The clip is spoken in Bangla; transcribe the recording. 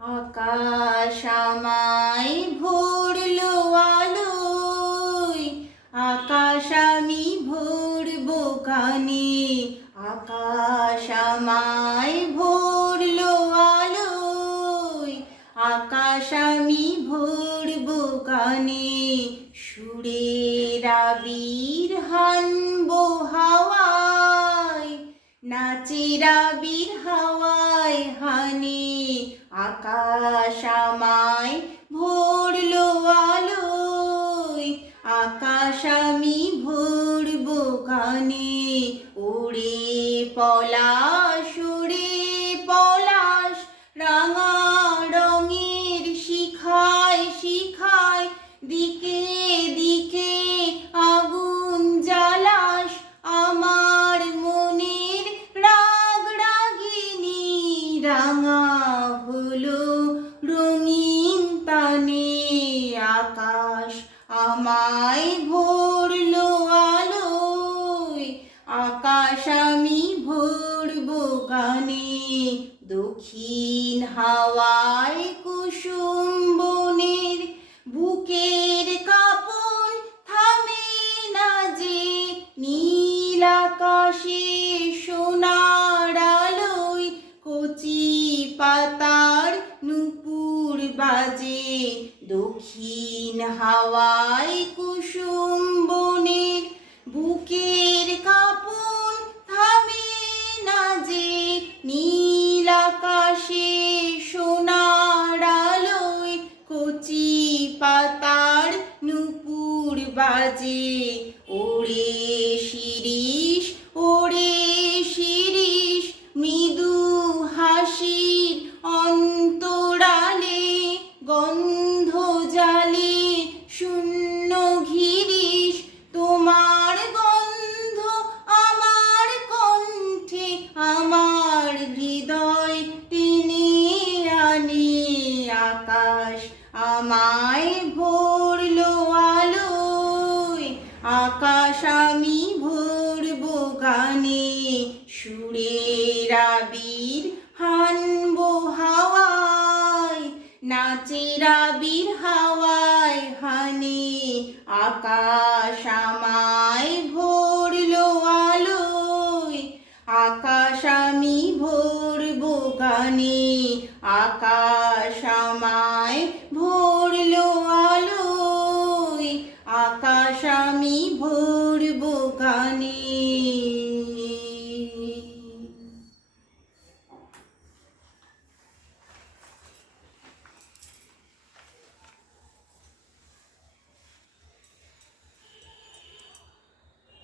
আকাশ আমায় ভরলো আলোয়, আকাশ আমি ভরবো কানে। আকাশ আমায় ভরলো আলোয়, আকাশ আমি ভরবো কানে। সুরের আবির হানবো হাওয়ায়, নাচের আবির হাওয়ায় হানে। আকাশ আমায় ভরলো আলোয়, আকাশ আমি ভরবো কানে। ওরে পলাশ, ওরে পলাশ, রাঙা রঙের শিখায় শিখায়, দিকে দিকে আগুন জ্বালাস। আমার মনের রাগ রাগিনী রাঙা হলো রঙিন তানে। আকাশ আমায় ভরলো আলোয়, আকাশ আমি ভরবো গানে। দক্ষিণ হাওয়ায় কুসুম বনের বুকের কাঁপন থামে না যে। নীল আকাশে সোনার আলোয় কচি পাতার নূপুর বাজে। দক্ষিণ হাওয়ায় কুসুম বনের বুকের কাঁপন থামে না যে। নীল আকাশে সোনার আলোয় কচি পাতার নূপুর বাজে। ওরে শিরিষ, ওরে শিরিষ, মৃদু হাসির অন্তরালে গন্ধ জালে শূন্য ঘিরিস। তোমার গন্ধ আমার কণ্ঠে আমার হৃদয় টেনে আনে। আকাশ আমায় ভরলো আলোয়, আকাশ আমি ভরবো গানে। সুরের আবির হানবো হাওয়ায়, নাচের আবির হাওয়ায় হানে। আকাশ আমায় ভরলো আলোয়, আকাশ আমি ভরবো গানে। আকাশ আমায় ভরলো আলোয়, আকাশ আমি ভরবো গানে।